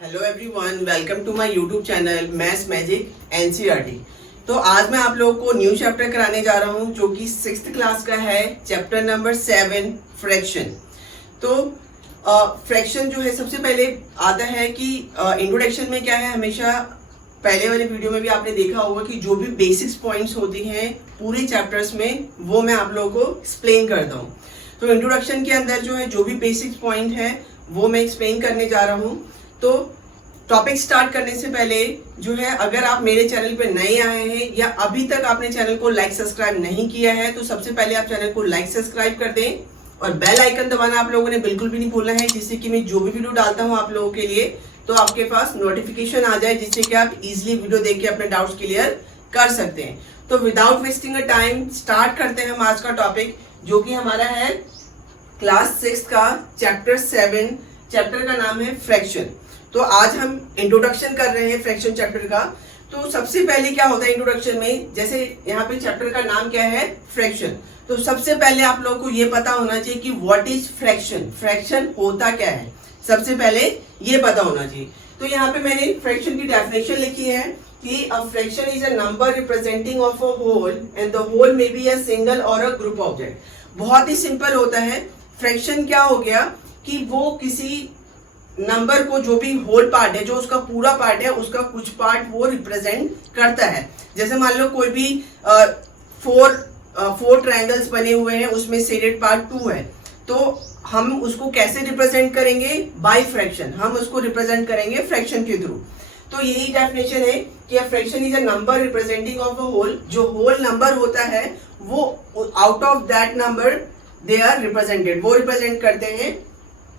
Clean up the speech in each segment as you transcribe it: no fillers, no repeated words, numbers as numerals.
Hello everyone, welcome to my YouTube channel maths magic NCERT. तो आज मैं आप लोगों को न्यू चैप्टर कराने जा रहा हूं जो कि 6th क्लास का है, चैप्टर नंबर 7 फ्रैक्शन। तो फ्रैक्शन जो है सबसे पहले आता है कि इंट्रोडक्शन में क्या है, हमेशा पहले वाले वीडियो में भी आपने देखा होगा कि जो भी बेसिक्स पॉइंट्स होती हैं पूरे चैप्टर्स में वो मैं आप लोगों को एक्सप्लेन करता हूँ। तो इंट्रोडक्शन के अंदर जो है जो भी बेसिक्स पॉइंट है वो मैं एक्सप्लेन करने जा रहा हूँ। तो टॉपिक स्टार्ट करने से पहले जो है, अगर आप मेरे चैनल पे नए आए हैं या अभी तक आपने चैनल को लाइक सब्सक्राइब नहीं किया है तो सबसे पहले आप चैनल को लाइक सब्सक्राइब कर दें और बेल आइकन दबाना आप लोगों ने बिल्कुल भी नहीं भूलना है, जिससे कि मैं जो भी वीडियो डालता हूं आप लोगों के लिए तो आपके पास नोटिफिकेशन आ जाए, जिससे कि आप इजिली वीडियो देख के अपने डाउट्स क्लियर कर सकते हैं। तो without wasting a time start करते हैं हम आज का टॉपिक, जो कि हमारा है क्लास 6 का चैप्टर 7। चैप्टर का नाम है फ्रैक्शन। तो आज हम इंट्रोडक्शन कर रहे हैं फ्रैक्शन चैप्टर का। तो सबसे पहले क्या होता है इंट्रोडक्शन में, जैसे यहाँ पे चैप्टर का नाम क्या है, फ्रैक्शन। तो सबसे पहले आप लोगों को ये पता होना चाहिए कि व्हाट इज फ्रैक्शन, फ्रैक्शन होता क्या है, सबसे पहले ये पता होना चाहिए। तो यहाँ पे मैंने फ्रैक्शन की डेफिनेशन लिखी है कि a fraction is a number representing of a whole and the whole may be a single or a group object. बहुत ही सिंपल होता है। फ्रैक्शन क्या हो गया कि वो किसी नंबर को, जो भी होल पार्ट है, जो उसका पूरा पार्ट है, उसका कुछ पार्ट वो रिप्रेजेंट करता है। जैसे मान लो कोई भी फोर ट्रायंगल्स बने हुए हैं, उसमें शेडेड पार्ट 2 है, तो हम उसको कैसे रिप्रेजेंट करेंगे, बाय फ्रैक्शन। हम उसको रिप्रेजेंट करेंगे फ्रैक्शन के थ्रू। तो यही डेफिनेशन है कि fraction is a number representing of a whole. जो होल नंबर होता है वो out of that number they are represented, वो रिप्रेजेंट करते हैं।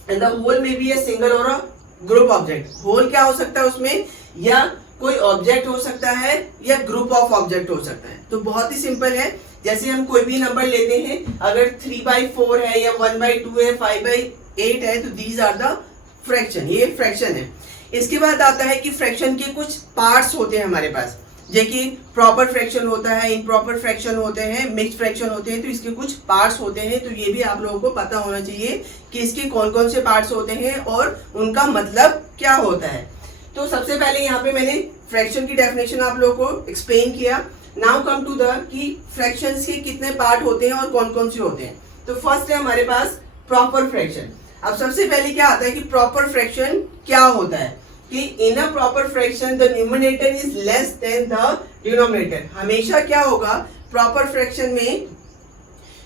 And the whole may be a single or a group object. Whole क्या हो सकता है उसमें, या कोई ऑब्जेक्ट हो सकता है या ग्रुप ऑफ ऑब्जेक्ट हो सकता है। तो बहुत ही सिंपल है। जैसे हम कोई भी नंबर लेते हैं, अगर 3/4 है या 1/2 है, 5/8 है, तो दीज आर द फ्रैक्शन, ये फ्रैक्शन है। इसके बाद आता है कि फ्रैक्शन के कुछ पार्ट्स होते हैं हमारे पास, जैसे प्रॉपर फ्रैक्शन होता है, इम्प्रॉपर फ्रैक्शन होते हैं, मिक्स्ड फ्रैक्शन होते हैं। तो इसके कुछ पार्ट्स होते हैं, तो ये भी आप लोगों को पता होना चाहिए कि इसके कौन कौन से पार्ट्स होते हैं और उनका मतलब क्या होता है। तो सबसे पहले यहाँ पे मैंने फ्रैक्शन की डेफिनेशन आप लोगों को एक्सप्लेन किया। नाउ कम टू द कि फ्रैक्शंस के कितने पार्ट होते हैं और कौन कौन से होते हैं। तो फर्स्ट है हमारे पास प्रॉपर फ्रैक्शन। अब सबसे पहले क्या आता है कि प्रॉपर फ्रैक्शन क्या होता है, कि in a proper fraction the numerator is less than the denominator. हमेशा क्या होगा प्रॉपर फ्रैक्शन में,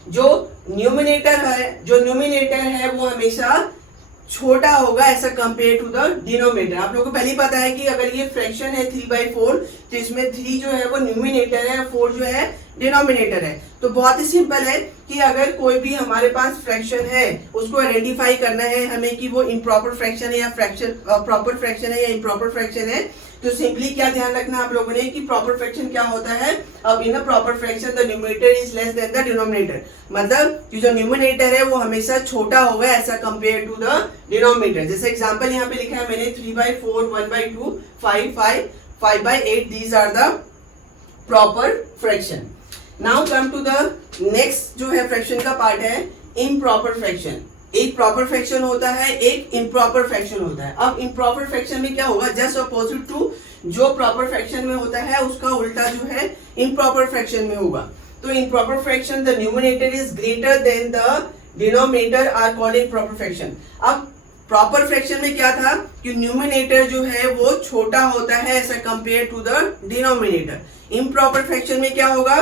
जो न्यूमरेटर है वो हमेशा छोटा होगा ऐसा कंपेयर टू द डिनोमिनेटर। आप लोगों को पहले ही पता है कि अगर ये फ्रैक्शन है 3/4, तो इसमें 3 जो है वो न्यूमरेटर है, 4 जो है डिनोमिनेटर है। तो बहुत ही सिंपल है कि अगर कोई भी हमारे पास फ्रैक्शन है, उसको आइडेंटिफाई करना है हमें कि वो इम्प्रॉपर फ्रैक्शन है या प्रॉपर फ्रैक्शन है या इम्प्रॉपर फ्रैक्शन है। तो सिंपली क्या ध्यान रखना आप लोगों ने कि प्रॉपर फ्रैक्शन क्या होता है। अब in a proper fraction the numerator is less than the denominator, मतलब जो न्यूमरेटर है वो हमेशा छोटा होगा ऐसा कंपेयर टू द डिनोमिनेटर। जैसे एग्जांपल यहाँ पे लिखा है मैंने 3/4, 1/2, 5/8, these are the proper fraction. Now come to the next जो है फ्रैक्शन का पार्ट है इम्प्रॉपर फ्रैक्शन। एक प्रॉपर फ्रैक्शन होता है, एक इम्प्रॉपर फ्रैक्शन होता है। अब इम्प्रॉपर फ्रैक्शन में क्या होगा, जस्ट अपोजिट टू जो प्रॉपर फ्रैक्शन में होता है उसका उल्टा जो है इम्प्रॉपर फ्रैक्शन में होगा। तो improper fraction the numerator is greater than the denominator are called improper fraction. अब प्रॉपर फ्रैक्शन में क्या था कि न्यूमरेटर जो है वो छोटा होता है ऐसा compare to the denominator. Improper fraction में क्या होगा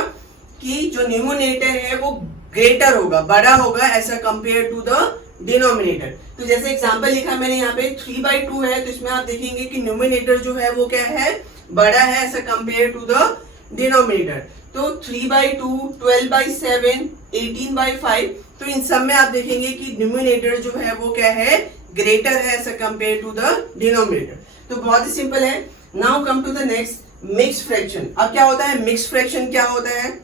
कि जो न्यूमरेटर है वो ग्रेटर होगा, बड़ा होगा ऐसा कंपेयर टू द डिनोमिनेटर। तो जैसे एग्जांपल लिखा मैंने यहाँ पे 3/2 है, तो इसमें आप देखेंगे कि न्यूमरेटर जो है वो क्या है, बड़ा है ऐसा कंपेयर टू द डिनोमिनेटर। तो 3/2, 12/7, 18/5, तो इन सब में आप देखेंगे कि न्यूमरेटर जो है वो क्या है, ग्रेटर है ऐसा कंपेयर टू द डिनोमिनेटर। तो बहुत ही सिंपल है। Now come to the next mixed fraction. अब क्या होता है मिक्स्ड फ्रैक्शन, क्या होता है,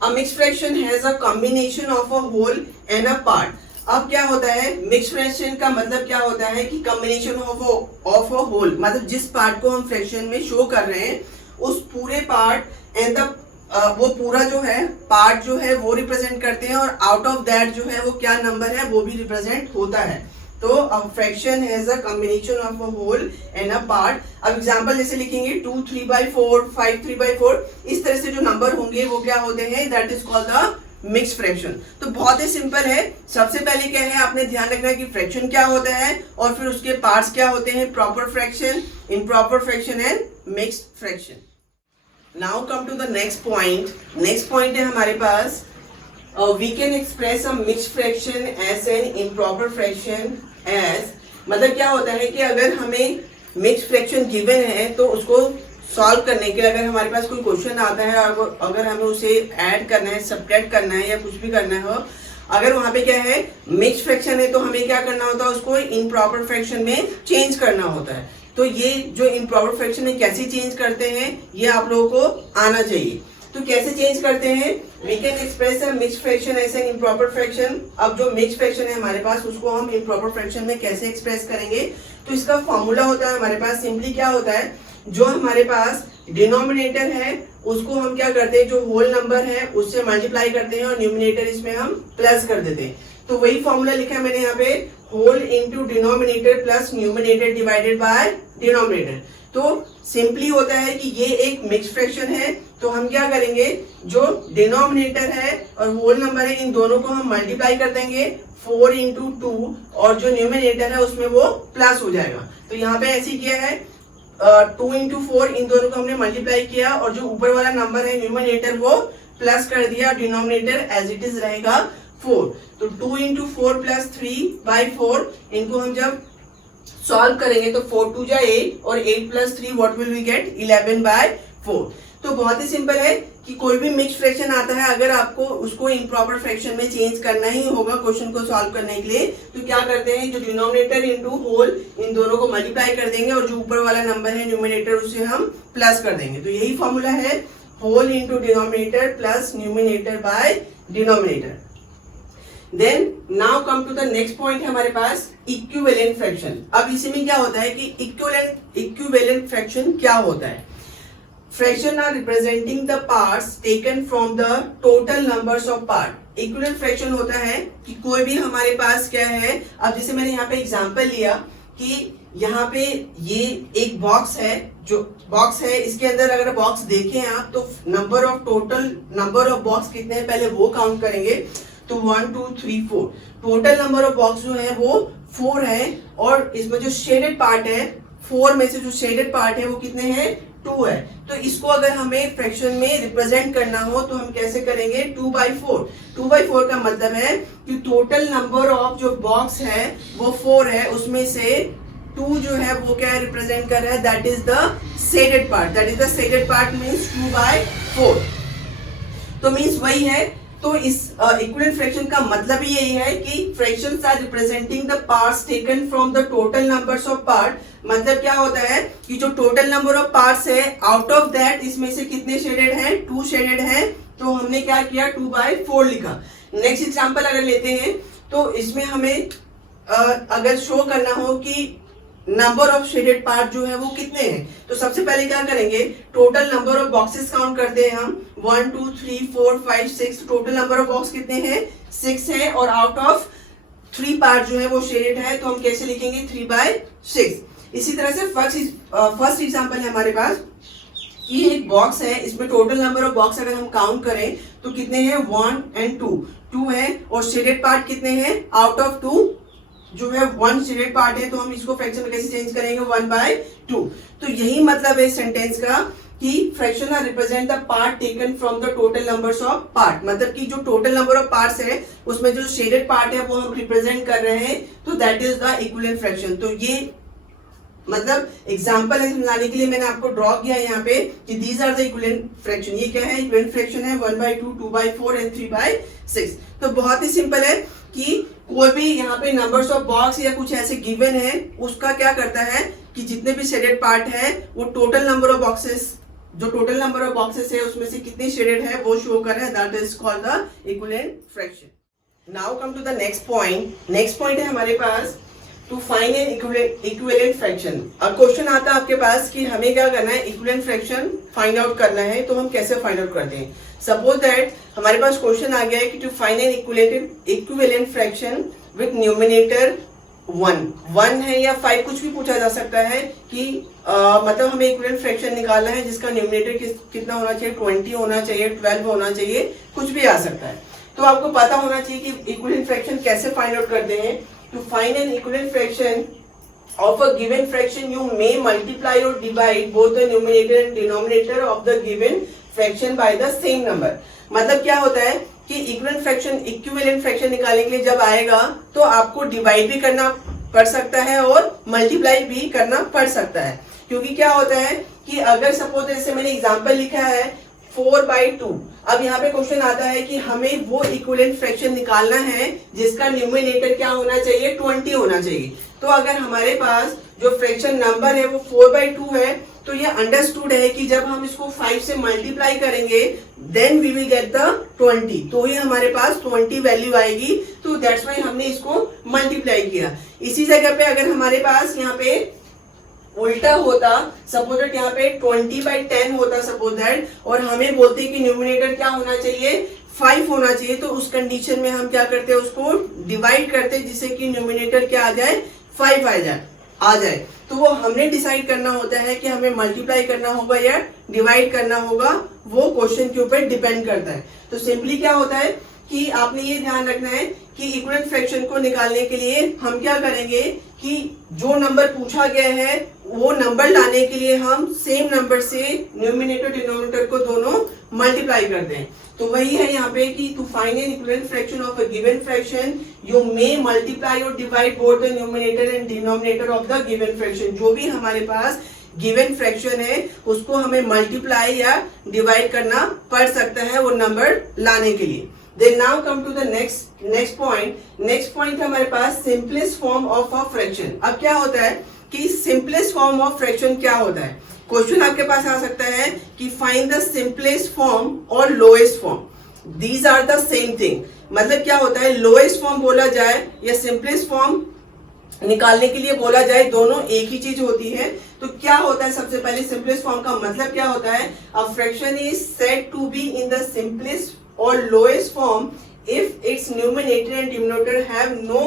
A mixed fraction has a combination of a whole and a part। अब क्या होता है मिक्स्ड फ्रैक्शन का मतलब क्या होता है कि कॉम्बिनेशन ऑफ अ होल, मतलब जिस पार्ट को हम फ्रैक्शन में शो कर रहे हैं उस पूरे पार्ट एंड द वो पूरा जो है पार्ट जो है वो रिप्रेजेंट करते हैं और आउट ऑफ दैट जो है वो क्या नंबर है वो भी रिप्रेजेंट होता है। तो a fraction has a combination of a whole and a part. अब एग्जांपल जैसे लिखेंगे 2 3/4, 5 3/4, इस तरह से जो नंबर होंगे वो क्या होते हैं, that is called the mix fraction. तो बहुत ही सिंपल है। सबसे पहले क्या है, आपने ध्यान रखना है कि फ्रैक्शन क्या होता है और फिर उसके पार्ट्स क्या होते हैं, proper fraction, improper fraction and mixed fraction. Now come to the next point. Next point है हमारे पास we can express a mixed fraction as an improper fraction as, मतलब क्या होता है कि अगर हमें मिक्स्ड फ्रैक्शन गिवन है तो उसको सॉल्व करने के लिए अगर हमारे पास कोई क्वेश्चन आता है, अगर हमें उसे ऐड करना है, सब्ट्रैक्ट करना है या कुछ भी करना हो, अगर वहां पे क्या है मिक्स्ड फ्रैक्शन है तो हमें क्या करना होता है, उसको इम्प्रॉपर फ्रैक्शन में चेंज करना होता है। तो ये जो इम्प्रॉपर फ्रैक्शन है कैसे चेंज करते हैं ये आप लोगों को आना चाहिए। तो कैसे चेंज करते हैं, we can express a mixed fraction as an improper fraction. अब जो मिक्स्ड फ्रैक्शन है हमारे पास उसको हम इम्प्रॉपर फ्रैक्शन में कैसे एक्सप्रेस करेंगे, तो इसका फॉर्मूला होता है हमारे पास, सिंपली क्या होता है, जो हमारे पास डिनोमिनेटर है उसको हम क्या करते हैं, जो होल नंबर है उससे मल्टीप्लाई करते हैं और न्यूमिनेटर इसमें हम प्लस कर देते हैं। तो वही फॉर्मूला लिखा है मैंने यहाँ पे, whole into denominator plus numerator divided by denominator. तो सिंपली होता है कि ये एक मिक्स्ड फ्रैक्शन है, तो हम क्या करेंगे, जो डिनोमिनेटर है और होल नंबर है इन दोनों को हम मल्टीप्लाई कर देंगे 4 इंटू 2 और जो न्यूमिनेटर है उसमें वो प्लस हो जाएगा। तो यहाँ पे ऐसे किया है 2 इंटू 4, इन दोनों को हमने मल्टीप्लाई किया और जो ऊपर वाला नंबर है न्यूमिनेटर वो प्लस कर दिया, डिनोमिनेटर एज इट इज रहेगा 4। तो 2 इंटू 4 प्लस 3/4, इनको हम जब सॉल्व करेंगे तो 4 2 जा 8 और 8 plus 3 what will we get, 11/4। तो बहुत ही सिंपल है कि कोई भी मिक्स्ड फ्रैक्शन आता है, अगर आपको उसको इम्प्रॉपर फ्रैक्शन में चेंज करना ही होगा क्वेश्चन को सॉल्व करने के लिए, तो क्या करते हैं, जो डिनोमिनेटर इंटू होल इन दोनों को मल्टीप्लाई कर देंगे और जो ऊपर वाला नंबर है न्यूमिनेटर उसे हम प्लस कर देंगे। तो यही फॉर्मूला है, whole into denominator plus numerator by denominator. Then now come to the next point है हमारे पास, इक्विवेलेंट फ्रैक्शन। अब इसी में क्या होता है कि इक्विवेलेंट फ्रैक्शन क्या होता है, fraction are representing the parts taken from the total numbers of part. Equivalent fraction होता है कि कोई भी हमारे पास क्या है, अब जैसे मैंने यहाँ पे एग्जांपल लिया कि यहाँ पे ये एक बॉक्स है, जो बॉक्स है इसके अंदर अगर बॉक्स देखें आप तो टोटल नंबर ऑफ बॉक्स कितने हैं पहले वो काउंट करेंगे। तो 1 2 3 4 टोटल नंबर ऑफ बॉक्स जो है वो 4 है और इसमें जो शेडेड पार्ट है 4 में से जो शेडेड पार्ट है वो कितने हैं, 2 है। तो इसको अगर हमें फ्रैक्शन में रिप्रेजेंट करना हो तो हम कैसे करेंगे, 2/4। 2/4 का मतलब है कि टोटल नंबर ऑफ जो बॉक्स है वो 4 है, उसमें से 2 जो है वो क्या रिप्रेजेंट कर रहा है, that is the shaded part, that is the shaded part means 2/4। तो मींस वही है। तो इस इक्विवेलेंट फ्रैक्शन का मतलब ही यही है कि fractions are representing the parts taken from the total numbers of part. मतलब क्या होता है कि जो टोटल नंबर ऑफ पार्ट्स है आउट ऑफ दैट इसमें से कितने शेडेड हैं, 2 शेडेड हैं, तो हमने क्या किया 2/4 लिखा। नेक्स्ट एग्जांपल अगर लेते हैं तो इसमें हमें अगर शो करना हो कि नंबर ऑफ शेडेड पार्ट जो है वो कितने हैं, तो सबसे पहले क्या करेंगे, total number of boxes count करते हैं हम, 1 2 3 4 5 6। टोटल नंबर ऑफ बॉक्स कितने हैं, 6 है और आउट ऑफ 3 पार्ट जो है वो शेडेड है, तो हम कैसे लिखेंगे 3/6। इसी तरह से फर्स्ट एग्जांपल है हमारे पास, ये एक बॉक्स है, इसमें टोटल नंबर ऑफ बॉक्स अगर हम काउंट करें तो कितने हैं, 1 and 2 है और शेडेड पार्ट कितने हैं, आउट ऑफ 2 जो है 1 शेडेड पार्ट है, तो हम इसको फ्रैक्शन में कैसे चेंज करेंगे, 1/2। तो यही मतलब है सेंटेंस का कि fraction are represent the part taken from the total numbers of part. मतलब कि जो टोटल नंबर ऑफ पार्ट्स है उसमें जो शेडेड पार्ट है वो हम रिप्रेजेंट कर रहे हैं, तो that is the equivalent fraction. तो ये मतलब एग्जांपल है समझाने के लिए मैंने आपको ड्रॉ किया यहाँ पे कि these are the equivalent fraction. ये क्या है, इक्विवेलेंट फ्रैक्शन है 1/2, 2/4 एंड 3/6। तो बहुत ही सिंपल है कि कोई भी यहाँ पे नंबर्स ऑफ बॉक्स या कुछ ऐसे गिवन है, उसका क्या करता है कि जितने भी शेडेड पार्ट है वो टोटल नंबर ऑफ बॉक्सेस, जो टोटल नंबर ऑफ बॉक्सेस है उसमें से कितने शेडेड है वो शो कर रहा है, that is called the equivalent fraction. Now come to the next point. Next point है हमारे पास to find an equivalent fraction. अब क्वेश्चन आता है आपके पास कि हमें क्या करना है, इक्विवेलेंट फ्रैक्शन फाइंड आउट करना है, तो हम कैसे फाइंड आउट करते हैं। सपोज दैट हमारे पास क्वेश्चन आ गया है कि to find an equivalent fraction with numerator 1 है या 5 कुछ भी पूछा जा सकता है कि मतलब हमें इक्विवेलेंट फ्रैक्शन निकालना है जिसका न्यूमरेटर कितना होना चाहिए, 20 होना चाहिए, 12 होना चाहिए, कुछ भी आ सकता है। तो आपको पता होना चाहिए कि इक्विवेलेंट फ्रैक्शन कैसे फाइंड आउट करते हैं। To find an equivalent fraction of a given fraction you may multiply or divide both the numerator and denominator of the given fraction by the same number। मतलब क्या होता है कि equivalent fraction निकालने के लिए जब आएगा तो आपको डिवाइड भी करना पड़ सकता है और मल्टीप्लाई भी करना पड़ सकता है। क्योंकि क्या होता है कि अगर सपोज जैसे मैंने एग्जांपल लिखा है 4/2, अब यहाँ पे क्वेश्चन आता है कि हमें वो इक्विवेलेंट फ्रैक्शन निकालना है जिसका न्यूमरेटर क्या होना चाहिए, 20 होना चाहिए। तो अगर हमारे पास जो फ्रैक्शन नंबर है वो 4/2 है तो ये अंडरस्टूड है कि जब हम इसको 5 से मल्टीप्लाई करेंगे then we will get the 20, तो ही हमारे पास 20 वैल्यू आएगी। तो दैट्स व्हाई हमने इसको मल्टीप्लाई किया। इसी जगह पे अगर हमारे पास यहाँ पे उल्टा होता, सपोज दैट यहाँ पे 20/10 होता सपोज दैट, और हमें बोलते कि न्यूमरेटर क्या होना चाहिए, 5 होना चाहिए, तो उस कंडीशन में हम क्या करते हैं, उसको डिवाइड करते हैं जिससे कि न्यूमरेटर क्या आ जाए, 5 आ जाए। तो वो हमने डिसाइड करना होता है कि हमें मल्टीप्लाई करना होगा या डिवाइड करना होगा, वो क्वेश्चन के ऊपर डिपेंड करता है। तो सिंपली क्या होता है कि आपने ये ध्यान रखना है कि इक्विवेलेंट फ्रैक्शन को निकालने के लिए हम क्या करेंगे कि जो नंबर पूछा गया है वो नंबर लाने के लिए हम सेम नंबर से न्यूमरेटर डिनोमिनेटर को दोनों मल्टीप्लाई कर दें। तो वही है यहाँ पे कि to find an equivalent fraction of a given fraction you may multiply और divide both the numerator and denominator of the given fraction. जो भी हमारे पास गिवन फ्रैक्शन है उसको हमें मल्टीप्लाई या डिवाइड करना पड़ सकता है वो नंबर लाने के लिए। Then now come to the next point. Next point हमारे पास simplest form of a fraction। अब क्या होता है कि simplest form of fraction क्या होता है। क्वेश्चन आपके पास आ सकता है कि find the simplest form और lowest form। These are the same thing। मतलब क्या होता है, lowest form बोला जाए या simplest form निकालने के लिए बोला जाए, दोनों एक ही चीज होती है। तो क्या होता है, सबसे पहले सिंपलेस्ट फॉर्म का मतलब क्या होता है, a fraction is said to be in the simplest or lowest form if its numerator and denominator have no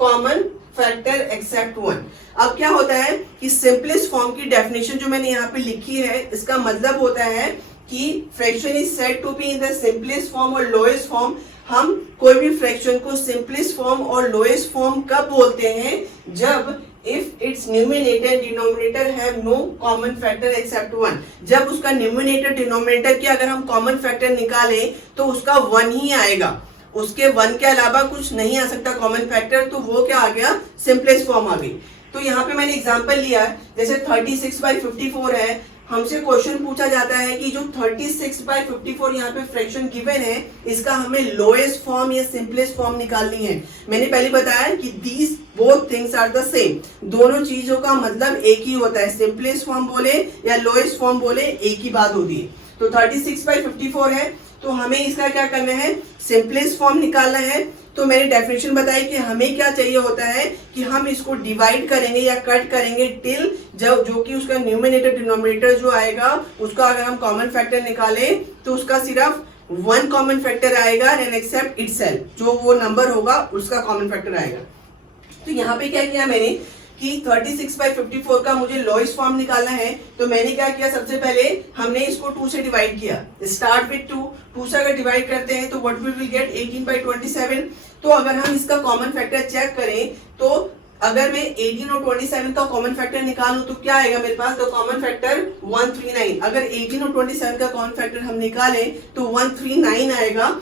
common factor except 1। अब क्या होता है कि सिंपलेस्ट फॉर्म की डेफिनेशन जो मैंने यहाँ पे लिखी है, इसका मतलब होता है कि fraction is said to be in the simplest form or lowest form. हम कोई भी फ्रैक्शन को simplest form or lowest form कब बोलते हैं, जब if its numerator and denominator have no common factor except 1। जब उसका numerator denominator के अगर हम common factor निकालें तो उसका 1 ही आएगा, उसके 1 के अलावा कुछ नहीं आ सकता common factor। तो वो क्या आ गया, simplest form आ गई। तो यहाँ पे मैंने एग्जांपल लिया, जैसे 36/54 है, हमसे क्वेश्चन पूछा जाता है कि जो 36/54 यहाँ पे फ्रैक्शन गिवन है, इसका हमें लोएस्ट फॉर्म या सिंपलेस्ट फॉर्म निकालनी है। मैंने पहले बताया कि these both things are the same. दोनों चीजों का मतलब एक ही होता है, सिंपलेस्ट फॉर्म बोले या लोएस्ट फॉर्म बोले एक ही बात होती है। तो 36/54 है, तो हमें इसका क्या करना है, सिंपलेस्ट फॉर्म निकालना है। तो मैंने डेफिनेशन बताई कि हमें क्या चाहिए होता है कि हम इसको डिवाइड करेंगे या कट करेंगे टिल जो कि उसका न्यूमरेटर डिनोमिनेटर जो आएगा उसका अगर हम कॉमन फैक्टर निकालें तो उसका सिर्फ 1 कॉमन फैक्टर आएगा एंड एक्सेप्ट इटसेल्फ, जो वो नंबर होगा उसका कॉमन फैक्टर आएगा। तो यहाँ पे क्या किया मैंने कि 36/54 का मुझे लोएस्ट फॉर्म निकालना है। तो मैंने क्या किया, सबसे पहले हमने इसको 2 से डिवाइड किया, स्टार्ट विद 2 से अगर डिवाइड करते हैं तो व्हाट वी विल गेट 18/27। तो अगर हम इसका कॉमन फैक्टर चेक करें तो अगर मैं 18 और 27 का कॉमन फैक्टर निकालूं तो क्या आएगा मेरे पास, तो कॉमन फैक्टर 139। अगर 18 और 27 का कॉमन फैक्टर हम निकालें तो 139 आएगा।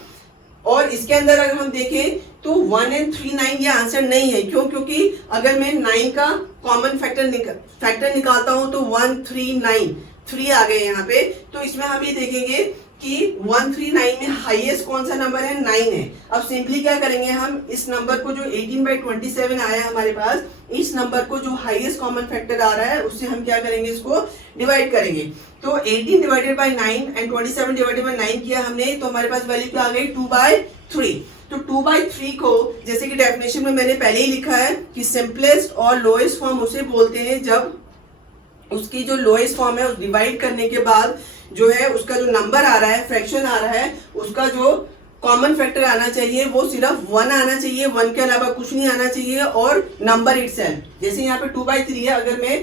और इसके अंदर अगर हम देखें तो 139 ये आंसर नहीं है। क्यों, क्योंकि अगर मैं 9 का कॉमन फैक्टर निकालता हूं तो 139 आ गए यहाँ पे। तो इसमें हम ये देखेंगे कि 139 में हाईएस्ट कौन सा नंबर है, 9 है। अब सिंपली क्या करेंगे, हम इस नंबर को जो 18/27 आया हमारे पास, इस नंबर को जो हाईएस्ट कॉमन फैक्टर आ रहा है उससे हम क्या करेंगे, इसको डिवाइड करेंगे। तो 18 divided by 9 and 27 divided by 9 किया हमने, तो हमारे पास वैल्यू क्या आ गई, 2/3। तो 2/3 को जैसे कि डेफिनेशन में मैंने पहले ही लिखा है कि सिंपलेस्ट और लोएस्ट फॉर्म उसे बोलते हैं जब उसकी जो लोएस्ट फॉर्म है उस डिवाइड करने के बाद जो है उसका जो नंबर आ रहा है, फ्रैक्शन आ रहा है, उसका जो कॉमन फैक्टर आना चाहिए वो सिर्फ 1 आना चाहिए, 1 के अलावा कुछ नहीं आना चाहिए, और नंबर इटसेल्फ। जैसे यहाँ पे 2/3 है, अगर मैं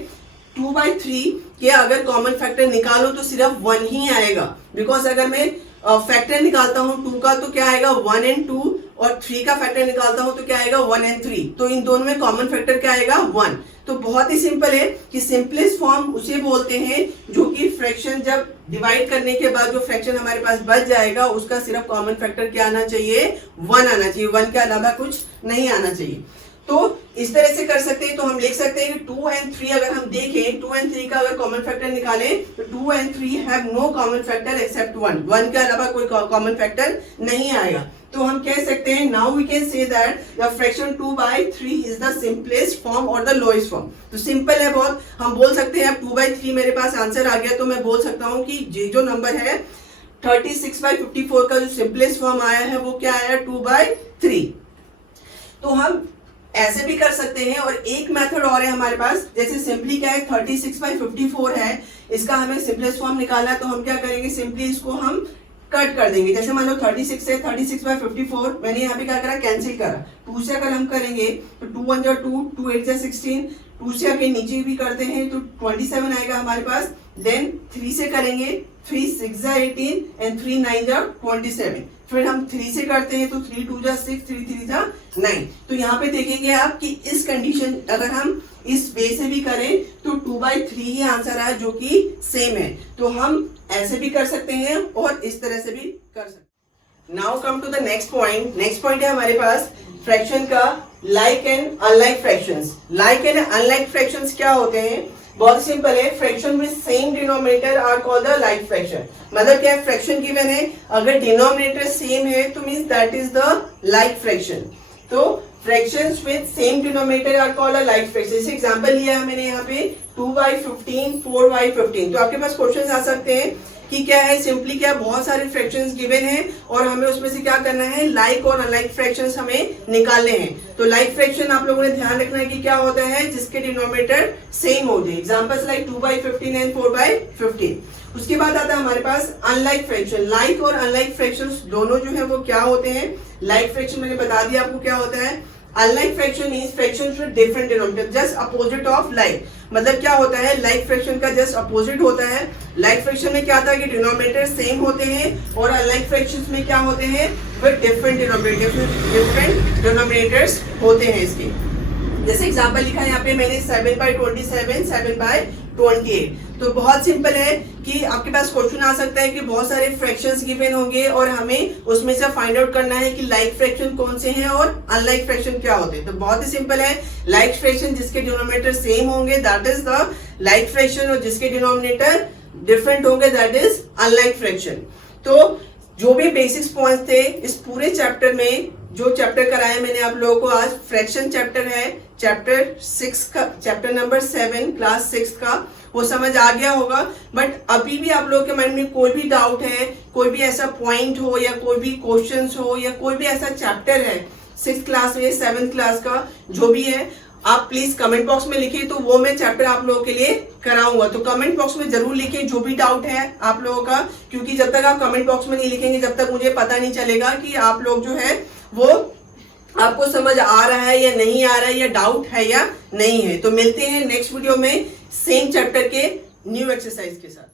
2/3 के अगर कॉमन फैक्टर निकालो तो सिर्फ 1 ही आएगा, बिकॉज अगर मैं फैक्टर निकालता हूँ 2 का तो क्या आएगा 1 and 2, और 3 का फैक्टर निकालता हूँ तो क्या आएगा 1 and 3, तो इन दोनों में कॉमन फैक्टर क्या आएगा 1। तो बहुत ही सिंपल है कि सिंपलेस्ट फॉर्म उसे बोलते हैं जो कि फ्रैक्शन जब डिवाइड करने के बाद जो फ्रैक्शन हमारे पास बच जाएगा उसका सिर्फ कॉमन फैक्टर क्या आना चाहिए 1 आना चाहिए, 1 के अलावा कुछ नहीं आना चाहिए। तो इस तरह से कर सकते हैं। तो हम लिख सकते हैं कि 2 and 3 अगर हम देखें 2 and 3 का अगर कॉमन फैक्टर निकालें तो 2 and 3 have no common factor except 1, 1 के अलावा कोई कॉमन फैक्टर नहीं आएगा। तो हम कह सकते हैं now we can say that the fraction 2/3 is the simplest form or the lowest form. तो सिंपल है बहुत, हम बोल सकते हैं 2/3 मेरे पास आंसर आ गया तो मैं बोल सकता हूँ कि ये जो नंबर है 36/54 का जो सिंपलेस्ट फॉर्म आया है वो क्या आया 2/3। तो हम ऐसे भी कर सकते हैं, और एक मेथड और है हमारे पास, जैसे सिंपली क्या है 36/54 है, इसका हमें सिंपलेस्ट फॉर्म निकालना है, तो हम क्या करेंगे सिंपली इसको हम कट कर देंगे। जैसे मान लो 36 है, 36/54 मैंने यहाँ पे क्या करा कैंसिल करा, 2 से अगर हम करेंगे तो 2 1 जा 2, 2 8 जा 16, 2 से आगे नीचे भी करते हैं तो 27 आएगा हमारे पास। देन 3 से करेंगे 3 6 जा 18 एंड 3 9 जा 27। फिर हम 3 से करते हैं तो 3 2 जा 6, 3 3 जा 9। तो यहाँ पे देखेंगे आप कि इस कंडीशन अगर हम इस वे से भी करें तो 2/3 ही आंसर आया जो कि सेम है। तो हम ऐसे भी कर सकते हैं और इस तरह से भी कर सकते हैं। Now come to the next point. Next point है हमारे पास फ्रैक्शन का like and unlike fractions. Like and unlike fractions क्या होते हैं? बहुत सिंपल है, fraction with same denominator are called the like fraction. मतलब क्या है, फ्रैक्शन गिवन है, अगर डिनोमिनेटर सेम है तो means that is the like fraction. तो fractions with same denominator are called a like fraction. जैसे एग्जांपल लिया है मैंने यहाँ पे 2/15 4/15। तो आपके पास क्वेश्चंस आ सकते हैं कि क्या है, सिंपली क्या बहुत सारे फ्रैक्शंस गिवन हैं और हमें उसमें से क्या करना है लाइक और अनलाइक फ्रैक्शंस हमें निकालने हैं। तो लाइक फ्रैक्शन आप लोगों ने ध्यान रखना है कि क्या होता है जिसके डिनोमिनेटर सेम हो जाए। Examples like 2/15 and 4/15। उसके बाद आता है हमारे पास अनलाइक फ्रैक्शन। लाइक और अनलाइक फ्रैक्शंस दोनों जो है वो क्या होते हैं? लाइक फ्रैक्शन मैंने बता दिया आपको क्या होता है। Unlike fraction means fractions with different denominator, just opposite of like. मतलब क्या होता है, लाइक फ्रैक्शन का जस्ट अपोजिट होता है। लाइक फ्रैक्शन में क्या आता है कि डिनोमिनेटर सेम होते हैं, और अनलाइक फ्रैक्शंस में क्या होते हैं विद डिफरेंट डिनोमिनेटर्स होते हैं इसके। जैसे एग्जांपल लिखा है यहाँ पे मैंने 7/27 7/28। तो बहुत सिंपल है कि आपके पास क्वेश्चन आ सकता है कि बहुत सारे फ्रैक्शंस गिवन होंगे और हमें उसमें से फाइंड आउट करना है कि लाइक फ्रैक्शन कौन से हैं और अनलाइक फ्रैक्शन क्या होते हैं। तो बहुत ही सिंपल है, लाइक फ्रैक्शन जिसके डिनोमिनेटर सेम होंगे that is the like fraction, और जिसके डिनोमिनेटर डिफरेंट होंगे दैट इज अनलाइक फ्रैक्शन। तो जो भी बेसिक्स पॉइंट्स थे इस पूरे चैप्टर में, जो चैप्टर कराया मैंने आप लोगों को आज, फ्रैक्शन चैप्टर है, चैप्टर 6 का, चैप्टर नंबर 7 क्लास 6 का, वो समझ आ गया होगा। बट अभी भी आप लोगों के माइंड में कोई भी डाउट है, कोई भी ऐसा पॉइंट हो या कोई भी क्वेश्चंस हो या कोई भी ऐसा चैप्टर है 6th क्लास में 7th क्लास का जो भी है, आप प्लीज कमेंट बॉक्स में लिखिए, तो वो मैं चैप्टर आप लोगों के लिए कराऊंगा। तो कमेंट बॉक्स में जरूर लिखिए जो भी डाउट है आप लोगों का, क्योंकि जब तक आप कमेंट बॉक्स में नहीं लिखेंगे जब तक मुझे पता नहीं चलेगा कि आप लोग जो है वो आपको समझ आ रहा है या नहीं आ रहा है, या डाउट है या नहीं है। तो मिलते हैं नेक्स्ट वीडियो में सेम चैप्टर के न्यू एक्सरसाइज के साथ।